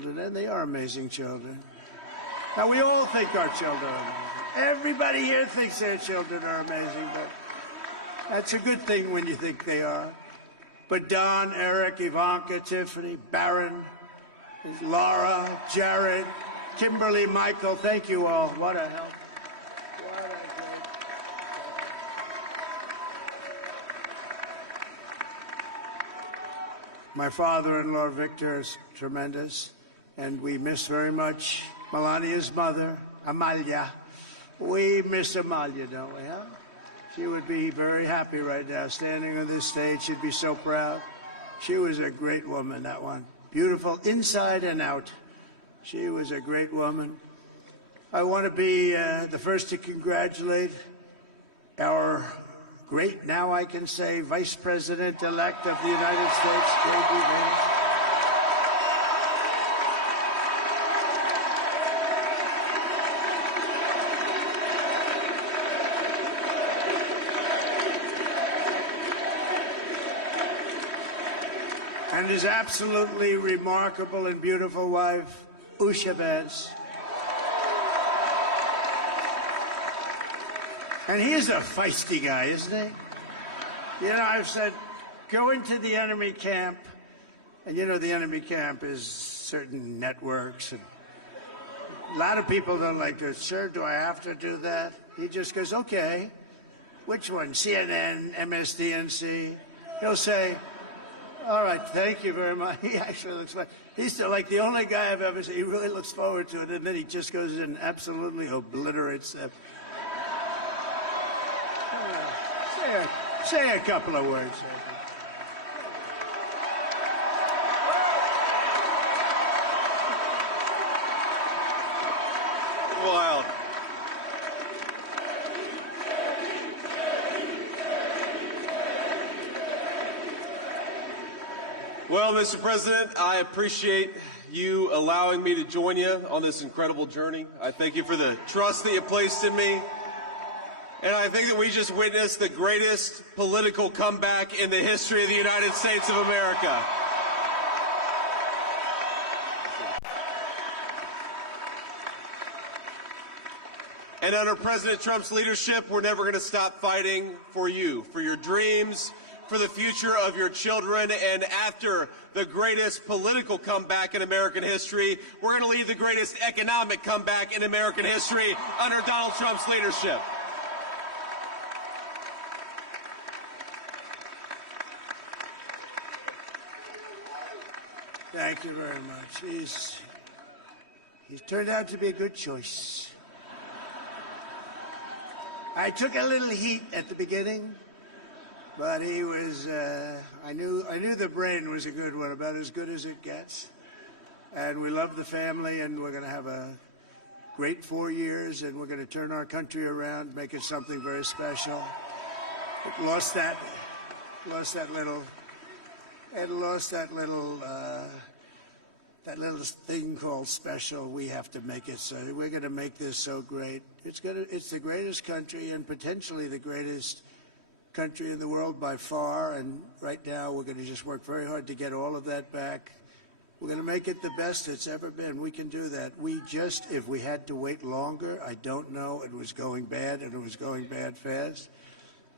children, and they are amazing children. Now, we all think our children are amazing. Everybody here thinks their children are amazing, but that's a good thing when you think they are. But Don, Eric, Ivanka, Tiffany, Barron, Laura, Jared, Kimberly, Michael, thank you all. What a help. My father-in-law, Victor, is tremendous, and we miss very much Melania's mother, Amalia. We miss Amalia, don't we, huh? She would be very happy right now, standing on this stage. She'd be so proud. She was a great woman, that one. Beautiful inside and out. She was a great woman. I want to be the first to congratulate our great, now I can say, Vice President-elect of the United States, J.D. Vance. And his absolutely remarkable and beautiful wife, Usha Vance. And he is a feisty guy, isn't he? You know, I've said, go into the enemy camp, and you know the enemy camp is certain networks, and a lot of people don't like to, sir, do I have to do that? He just goes, okay, which one, CNN, MSDNC? He'll say, all right, thank you very much. He actually looks like, he's like the only guy I've ever seen, he really looks forward to it, and then he just goes in and absolutely obliterates them. Say a couple of words. Wild. Well, Mr. President, I appreciate you allowing me to join you on this incredible journey. I thank you for the trust that you placed in me. And I think that we just witnessed the greatest political comeback in the history of the United States of America. And under President Trump's leadership, we're never going to stop fighting for you, for your dreams, for the future of your children. And after the greatest political comeback in American history, we're going to lead the greatest economic comeback in American history under Donald Trump's leadership. Thank you very much. He's turned out to be a good choice. I took a little heat at the beginning, but he was, I knew the brain was a good one, about as good as it gets. And we love the family, and we're going to have a great 4 years, and we're going to turn our country around, make it something very special. It lost that little thing called special. We have to make it so. We're going to make this so great. It's the greatest country and potentially the greatest country in the world by far. And right now, we're going to just work very hard to get all of that back. We're going to make it the best it's ever been. We can do that. If we had to wait longer, I don't know. It was going bad, and it was going bad fast.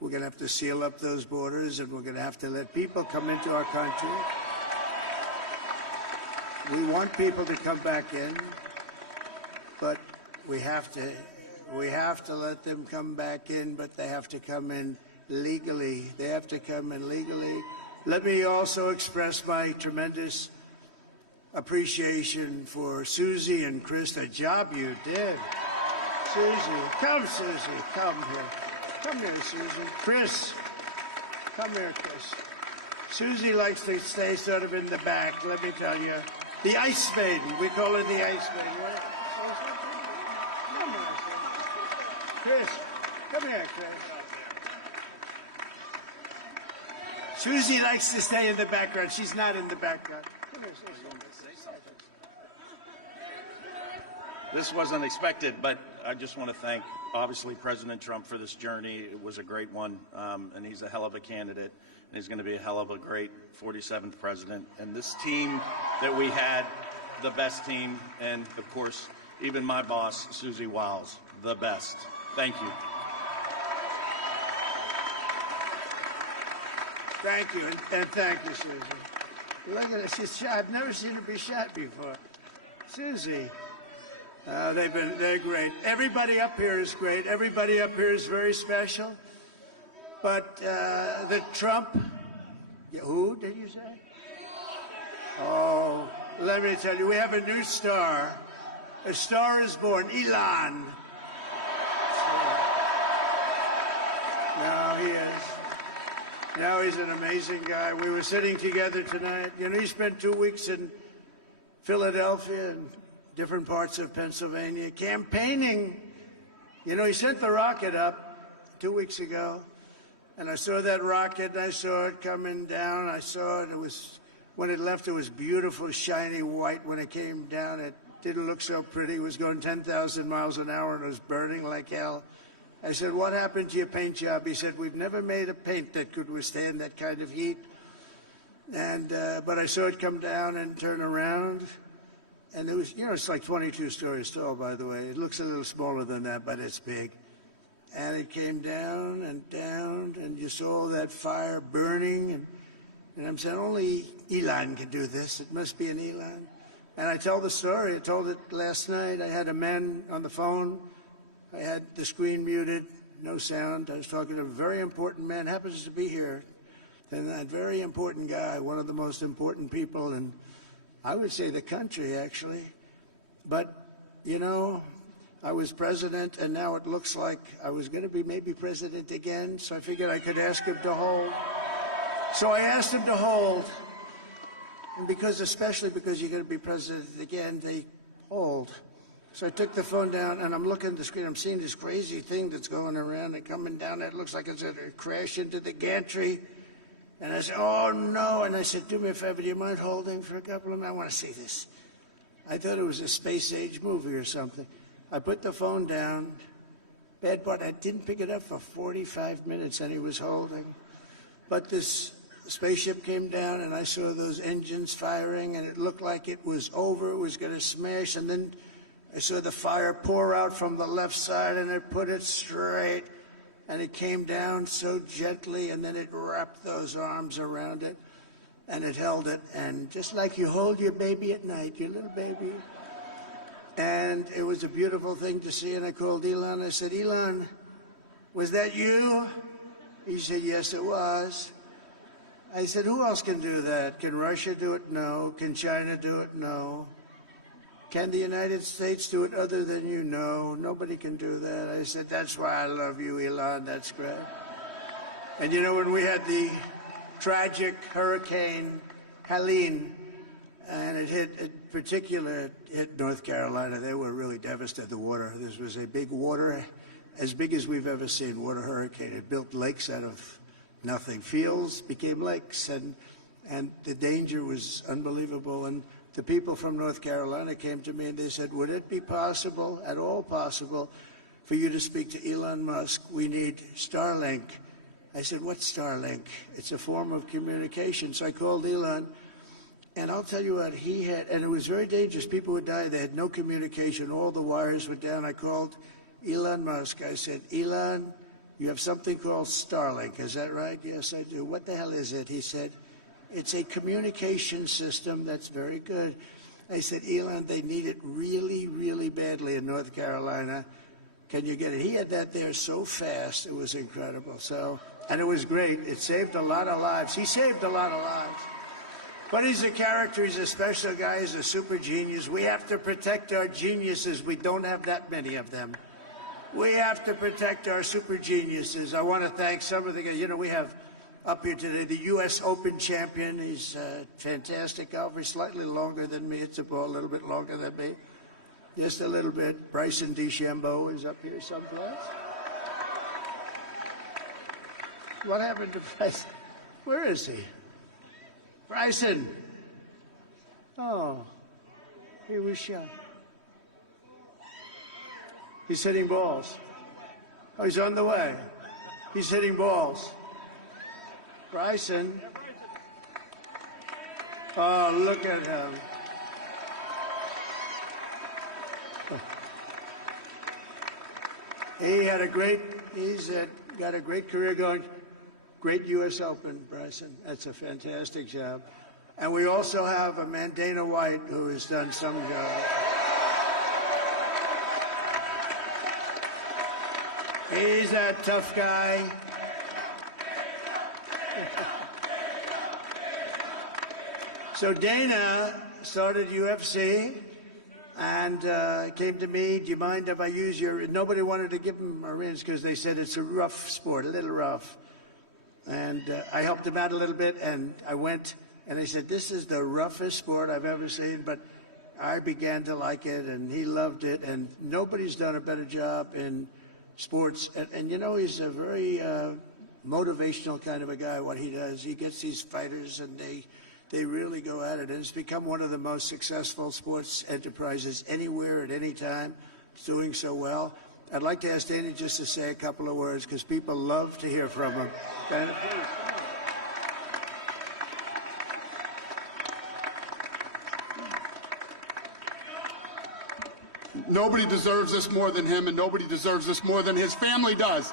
We're going to have to seal up those borders, and we're going to have to let people come into our country. We want people to come back in, but we have to let them come back in, but they have to come in legally. They have to come in legally. Let me also express my tremendous appreciation for Susie and Chris, the job you did. Susie, come here. Come here, Susie. Chris, come here, Chris. Susie likes to stay sort of in the back, let me tell you. The Ice Maiden, we call her the Ice Maiden. Come here, Chris. Come here, Chris. Susie likes to stay in the background. She's not in the background. Come here, Susie. This was unexpected, but I just want to thank, obviously, President Trump for this journey. It was a great one, and he's a hell of a candidate, and he's going to be a hell of a great 47th president. And this team that we had the best team, and of course, even my boss, Susie Wiles, the best. Thank you. Thank you, and thank you, Susie. Look at her, she's shy. I've never seen her be shy before. Susie, they're great. Everybody up here is great. Everybody up here is very special. But the Trump, who did you say? Oh, let me tell you, we have a new star. A star is born, Elon. Now he is. Now he's an amazing guy. We were sitting together tonight. You know, he spent 2 weeks in Philadelphia and different parts of Pennsylvania campaigning. You know, he sent the rocket up 2 weeks ago, and I saw that rocket, and I saw it coming down. I saw it. It was, when it left, it was beautiful, shiny white. When it came down, it didn't look so pretty. It was going 10,000 miles an hour, and it was burning like hell. I said, what happened to your paint job? He said, we've never made a paint that could withstand that kind of heat. And but I saw it come down and turn around. And it was, you know, it's like 22 stories tall, by the way. It looks a little smaller than that, but it's big. And it came down, and you saw that fire burning. And I'm saying, only Elon can do this. It must be an Elon. And I tell the story. I told it last night. I had a man on the phone. I had the screen muted, no sound. I was talking to a very important man, happens to be here. And that very important guy, one of the most important people in, I would say, the country, actually. But, you know, I was president, and now it looks like I was going to be maybe president again, so I figured I could ask him to hold. So I asked him to hold. And because, especially because you're going to be president again, they hold. So I took the phone down, and I'm looking at the screen. I'm seeing this crazy thing that's going around and coming down. It looks like it's going to crash into the gantry. And I said, oh, no. And I said, do me a favor, do you mind holding for a couple of minutes? I want to see this. I thought it was a space-age movie or something. I put the phone down. Bad part, I didn't pick it up for 45 minutes, and he was holding. But this spaceship came down, and I saw those engines firing, and it looked like it was over. It was going to smash, and then I saw the fire pour out from the left side, and it put it straight, and it came down so gently, and then it wrapped those arms around it, and it held it, and just like you hold your baby at night, your little baby. And it was a beautiful thing to see, and I called Elon. I said, Elon, was that you? He said, yes, it was. I said, who else can do that? Can Russia do it? No. Can China do it? No. Can the United States do it other than you? No, nobody can do that. I said, that's why I love you, Elon. That's great. And you know, when we had the tragic Hurricane Helene, and it hit North Carolina, they were really devastated. The water, this was a big water, as big as we've ever seen, water hurricane. It built lakes out of nothing. Fields became lakes, and the danger was unbelievable. And the people from North Carolina came to me and they said, would it be possible, at all possible, for you to speak to Elon Musk? We need Starlink. I said, what's Starlink? It's a form of communication. So I called Elon, and I'll tell you what, he had, and it was very dangerous. People would die. They had no communication. All the wires were down. I called Elon Musk. I said, Elon, you have something called Starlink. Is that right? Yes, I do. What the hell is it? He said, it's a communication system that's very good. I said, Elon, they need it really, really badly in North Carolina. Can you get it? He had that there so fast. It was incredible. So, and it was great. It saved a lot of lives. He saved a lot of lives. But he's a character. He's a special guy. He's a super genius. We have to protect our geniuses. We don't have that many of them. We have to protect our super geniuses. I want to thank some of the guys. You know, we have up here today the U.S. Open champion. He's a fantastic golfer. Slightly longer than me. It's a ball a little bit longer than me. Just a little bit. Bryson DeChambeau is up here someplace. What happened to Bryson? Where is he? Bryson. Oh, he was shot. He's hitting balls. Oh, he's on the way. He's hitting balls. Bryson. Oh, look at him. He had a great, got a great career going. Great U.S. Open, Bryson. That's a fantastic job. And we also have a man, Dana White, who has done some job. He's a tough guy. So Dana started UFC and came to me, do you mind if I use your... Nobody wanted to give him a rinse because they said it's a rough sport, a little rough. And I helped him out a little bit, and I went, and they said, this is the roughest sport I've ever seen, but I began to like it, and he loved it, and nobody's done a better job in sports. And you know, he's a very motivational kind of a guy, what he does. He gets these fighters, and they really go at it, and it's become one of the most successful sports enterprises anywhere at any time. It's doing so well. I'd like to ask Danny just to say a couple of words, because people love to hear from him. Dana, please. Nobody deserves this more than him, and nobody deserves this more than his family does.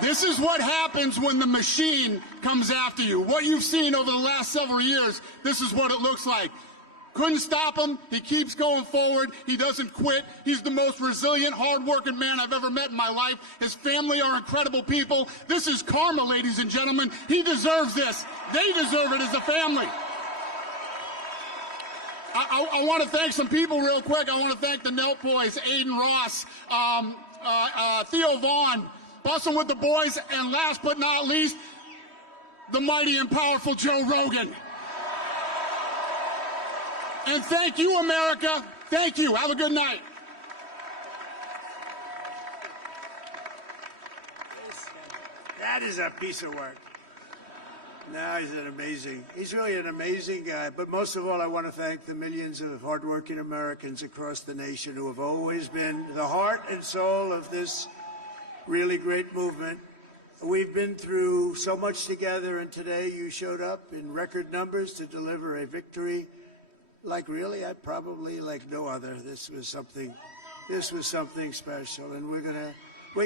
This is what happens when the machine comes after you. What you've seen over the last several years, this is what it looks like. Couldn't stop him. He keeps going forward. He doesn't quit. He's the most resilient, hard-working man I've ever met in my life. His family are incredible people. This is karma, ladies and gentlemen. He deserves this. They deserve it as a family. I want to thank some people real quick. I want to thank the Nelp boys, Aiden Ross, Theo Vaughn, Bustin' with the Boys, and last but not least, the mighty and powerful Joe Rogan. And thank you, America. Thank you. Have a good night. That is a piece of work. No, he's really an amazing guy. But most of all, I want to thank the millions of hardworking Americans across the nation who have always been the heart and soul of this really great movement. We've been through so much together, and today you showed up in record numbers to deliver a victory like like no other. This was something special, and we're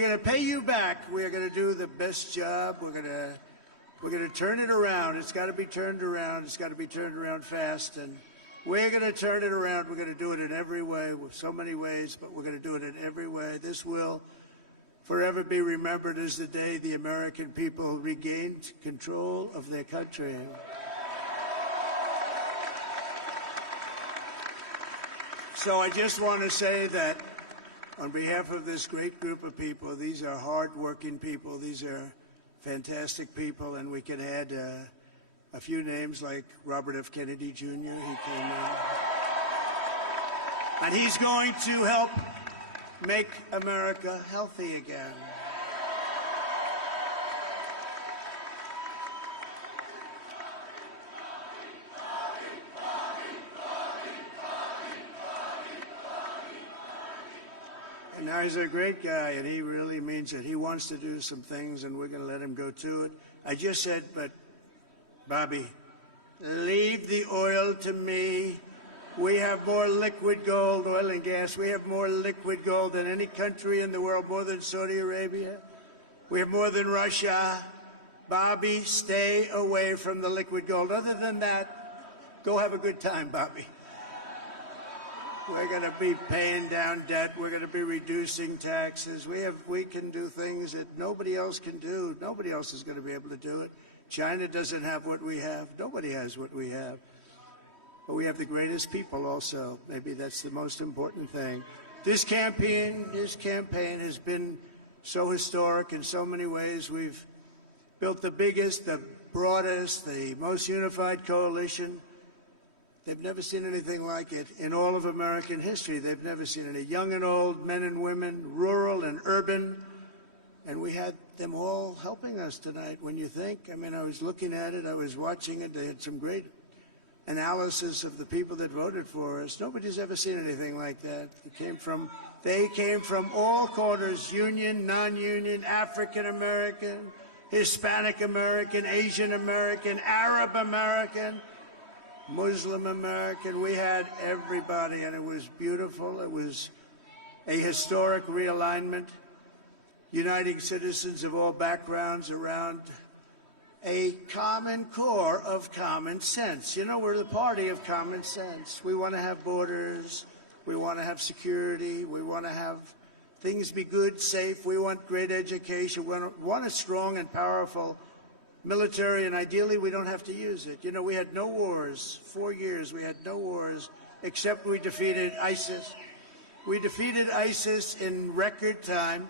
gonna pay you back. We're gonna do the best job. We're gonna turn it around. It's got to be turned around. It's got to be turned around fast, and we're gonna turn it around. We're gonna do it in every way, with so many ways, but we're gonna do it in every way. This will forever be remembered as the day the American people regained control of their country. So I just want to say that on behalf of this great group of people, these are hard-working people, these are fantastic people, and we can add a few names like Robert F. Kennedy Jr. He came out. And he's going to help make America healthy again. And now he's a great guy, and he really means it. He wants to do some things, and we're going to let him go to it. I just said, but, Bobby, leave the oil to me. We have more liquid gold, oil and gas. We have more liquid gold than any country in the world, more than Saudi Arabia. We have more than Russia. Bobby, stay away from the liquid gold. Other than that, go have a good time, Bobby. We're going to be paying down debt. We're going to be reducing taxes. We can do things that nobody else can do. Nobody else is going to be able to do it. China doesn't have what we have. Nobody has what we have. But we have the greatest people also. Maybe that's the most important thing. This campaign has been so historic in so many ways. We've built the biggest, the broadest, the most unified coalition. They've never seen anything like it in all of American history. They've never seen any young and old, men and women, rural and urban. And we had them all helping us tonight. When you think, I mean, I was looking at it, I was watching it. They had some great analysis of the people that voted for us. Nobody's ever seen anything like that. They came from all corners, union, non-union, African American, Hispanic American, Asian American, Arab American, Muslim American. We had everybody, and it was beautiful. It was a historic realignment, uniting citizens of all backgrounds around a common core of common sense. You know, we're the party of common sense. We want to have borders. We want to have security. We want to have things be good, safe. We want great education. We want a strong and powerful military, and ideally we don't have to use it. You know, we had no wars. 4 years we had no wars, except we defeated ISIS. We defeated ISIS in record time,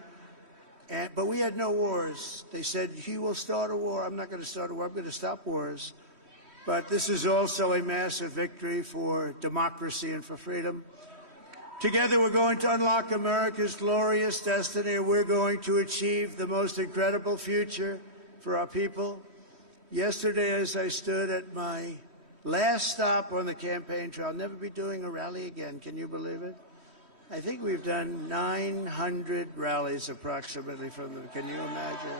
but we had no wars. They said, he will start a war. I'm not going to start a war. I'm going to stop wars. But this is also a massive victory for democracy and for freedom. Together we're going to unlock America's glorious destiny, and we're going to achieve the most incredible future for our people. Yesterday, as I stood at my last stop on the campaign trail, I'll never be doing a rally again. Can you believe it? I think we've done 900 rallies approximately from them. Can you imagine?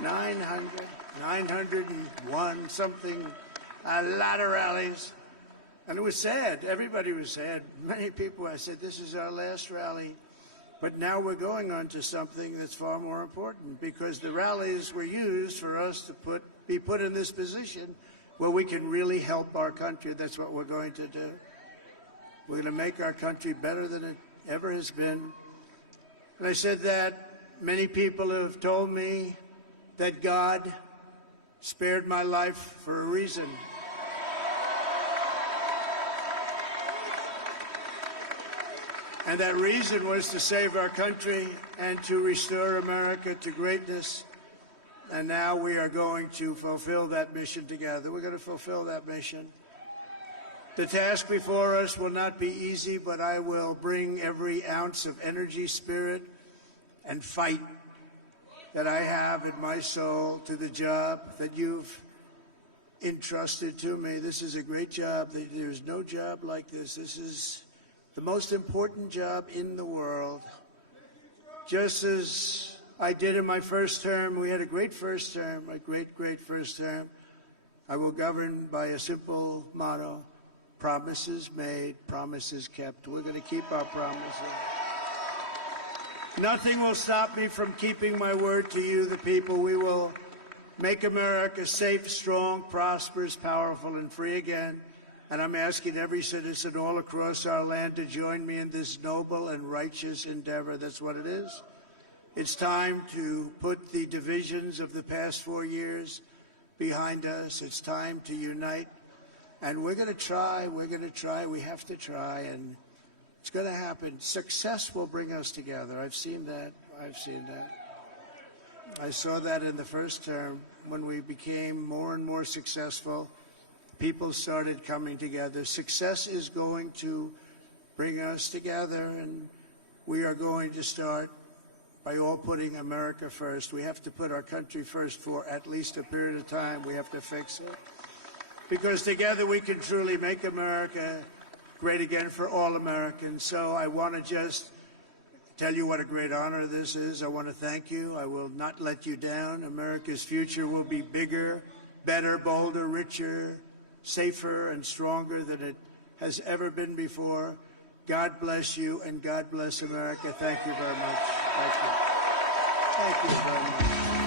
901, something, a lot of rallies. And it was sad. Everybody was sad. Many people, I said, this is our last rally. But now we're going on to something that's far more important, because the rallies were used for us to be put in this position where we can really help our country. That's what we're going to do. We're going to make our country better than it ever has been. And I said that many people have told me that God spared my life for a reason. And that reason was to save our country and to restore America to greatness. And now we are going to fulfill that mission together. We're going to fulfill that mission. The task before us will not be easy, but I will bring every ounce of energy, spirit, and fight that I have in my soul to the job that you've entrusted to me. This is a great job. There's no job like this. This is the most important job in the world. Just as I did in my first term, we had a great first term, a great, great first term. I will govern by a simple motto: promises made, promises kept. We're going to keep our promises. Nothing will stop me from keeping my word to you, the people. We will make America safe, strong, prosperous, powerful, and free again. And I'm asking every citizen all across our land to join me in this noble and righteous endeavor. That's what it is. It's time to put the divisions of the past 4 years behind us. It's time to unite. And we're going to try. We're going to try. We have to try. And it's going to happen. Success will bring us together. I've seen that. I've seen that. I saw that in the first term when we became more and more successful. People started coming together. Success is going to bring us together, and we are going to start by all putting America first. We have to put our country first for at least a period of time. We have to fix it. Because together we can truly make America great again for all Americans. So I want to just tell you what a great honor this is. I want to thank you. I will not let you down. America's future will be bigger, better, bolder, richer, safer, and stronger than it has ever been before. God bless you, and God bless America. Thank you very much. Thank you. Thank you very much.